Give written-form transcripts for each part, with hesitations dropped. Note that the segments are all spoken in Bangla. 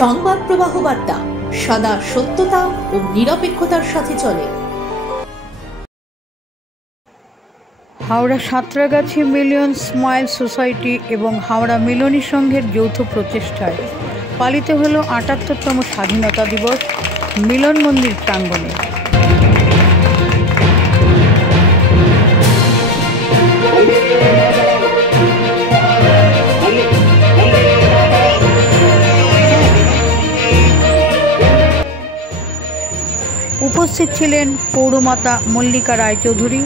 সংবাদ প্রবাহ বার্তা সদা সত্যতা ও নিরপেক্ষতার সাথে চলে। হাওড়া সাঁতরাগাছি মিলন স্মাইল সোসাইটি এবং হাওড়া মিলনী সংঘের যৌথ প্রচেষ্টায় পালিত হল ৭৮তম স্বাধীনতা দিবস মিলন মন্দির প্রাঙ্গণে। উপস্থিত ছিলেন পৌরমাতা মল্লিকা রায়চৌধুরী,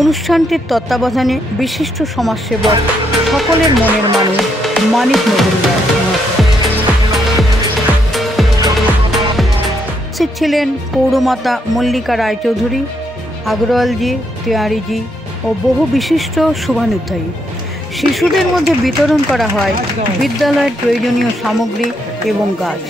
অনুষ্ঠানটির তত্ত্বাবধানে বিশিষ্ট সমাজসেবক সকলের মনের মানুষ মানিক মজুমদার। উপস্থিত ছিলেন পৌরমাতা মল্লিকা রায়চৌধুরী, আগরওয়ালজি, তিওয়ারিজি ও বহু বিশিষ্ট শুভানুধ্যায়ী। শিশুদের মধ্যে বিতরণ করা হয় বিদ্যালয়ের প্রয়োজনীয় সামগ্রী এবং গাছ।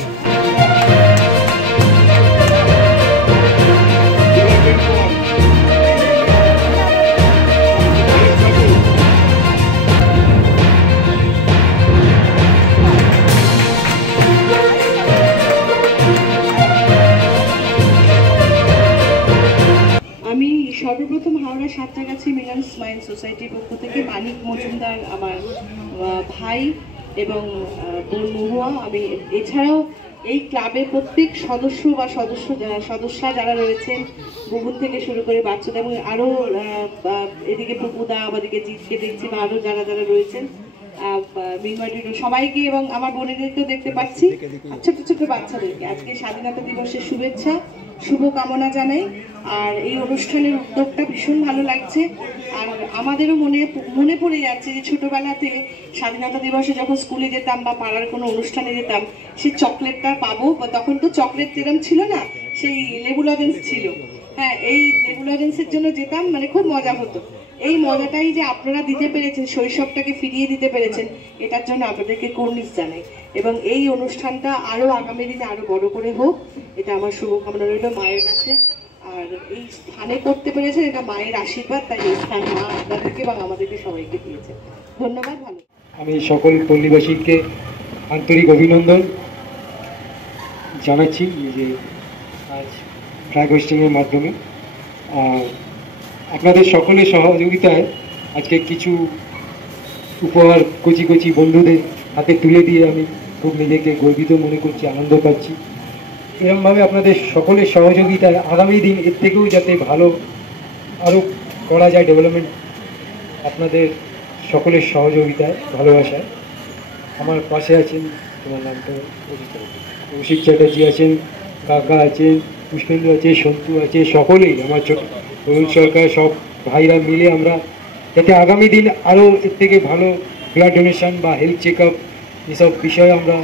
আমি সর্বপ্রথম হাওড়া সাঁতরাগাছি মিলন স্মাইল সোসাইটির পক্ষ থেকে মানিক মজুমদার আমার ভাই এবং বোন মহুয়া, আমি এছাড়াও এই ক্লাবের প্রত্যেক সদস্য বা সদস্যা যারা রয়েছেন, বুবুন থেকে শুরু করে বাচ্চাদের এবং আরও এদিকে পুপুদা, আমাদেরকে জিতকে দেখছি বা আরও যারা যারা রয়েছেন সবাইকে এবং আমার বোনেদেরকেও দেখতে পাচ্ছি, ছোট ছোট বাচ্চাদেরকে আজকে স্বাধীনতা দিবসের শুভেচ্ছা শুভকামনা জানাই। আর এই অনুষ্ঠানের উদ্যোগটা ভীষণ ভালো লাগছে। আর আমাদেরও মনে পড়ে যাচ্ছে যে ছোটবেলাতে স্বাধীনতা দিবসে যখন স্কুলে যেতাম বা পাড়ার কোনো অনুষ্ঠানে যেতাম, সেই চকলেটটা পাবো, বা তখন তো চকলেট যেরকম ছিল না, সেই লেবু লজেন্স ছিল। হ্যাঁ, এই লেবু লজেন্সের জন্য যেতাম, মানে খুব মজা হতো। এই মজাটাই যে আপনারা দিতে পেরেছেন, শৈশবটাকে ফিরিয়ে দিতে পেরেছেন, এটার জন্য আপনাদেরকে কুর্নিশ জানাই। এবং এই অনুষ্ঠানটা আরও আগামী দিনে আরও বড় করে হোক, এটা আমার শুভকামনা রইল মায়ের কাছে। আর এই স্থানে করতে পেরেছেন, এটা মায়ের আশীর্বাদ, তাই এই স্থান মা আপনাদেরকে এবং আমাদেরকে সবাইকে দিয়েছে। ধন্যবাদ। ভালো, আমি সকল পল্লীবাসীকে আন্তরিক অভিনন্দন জানাচ্ছি যে আজ ফ্ল্যাগ হোস্টিংয়ের মাধ্যমে আপনাদের সকলের সহযোগিতায় আজকে কিছু উপহার কচি কচি বন্ধুদের হাতে তুলে দিয়ে আমি খুব নিজেকে গর্বিত মনে করছি, আনন্দ পাচ্ছি। এরকমভাবে আপনাদের সকলের সহযোগিতায় আগামী দিন এর থেকেও যাতে ভালো আরও করা যায় ডেভেলপমেন্ট, আপনাদের সকলের সহযোগিতায় ভালোবাসায়। আমার পাশে আছেন, তোমার নামটা কৌশিক চ্যাটার্জি আছেন, কাকা আছেন, পুষ্পেন্দু আছে, সন্তু আছে, সকলেই আমার ছোট অরুণ সরকার, সব ভাইরা মিলে আমরা যাতে আগামী দিন আরও এর থেকে ভালো ব্লাড ডোনেশন বা হেলথ চেক আপ এসব বিষয়ে আমরা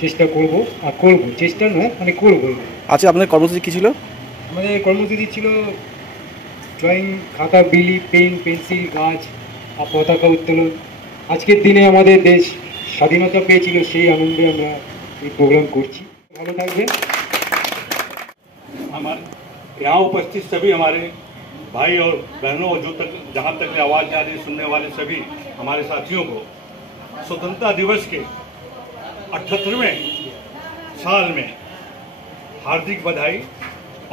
চেষ্টা করব। আর করবো, চেষ্টা নয় মানে করবো। আচ্ছা, আপনাদের কর্মসূচি কী ছিল? আমাদের কর্মসূচি ছিল ড্রয়িং, খাতা, বিলি, পেন, পেন্সিল, গাছ আর পতাকা উত্তোলন। আজকের দিনে আমাদের দেশ স্বাধীনতা পেয়েছিল, সেই আনন্দে আমরা এই প্রোগ্রাম করছি। ভালো থাকবেন। हमारे यहाँ उपस्थित सभी हमारे भाई और बहनों, जो तक जहाँ तक आवाज़ जा रही सुनने वाले सभी हमारे साथियों को स्वतंत्रता दिवस के 78वें साल में हार्दिक बधाई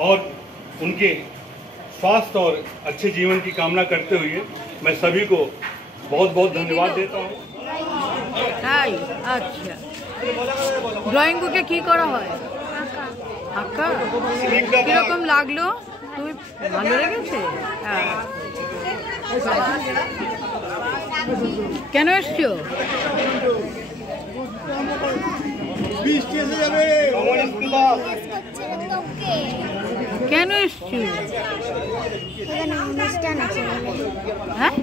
और उनके स्वास्थ्य और अच्छे जीवन की कामना करते हुए मैं सभी को बहुत बहुत धन्यवाद देता हूँ। আচ্ছা, ড্রয়িং বুকে কি করা হয়? আঁকা। কিরকম লাগলো? তুমি ভালো লেগেছে? কেন এসছো? কেন এসছো? হ্যাঁ,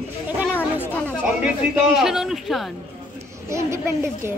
কিসের অনুষ্ঠান? Independence day.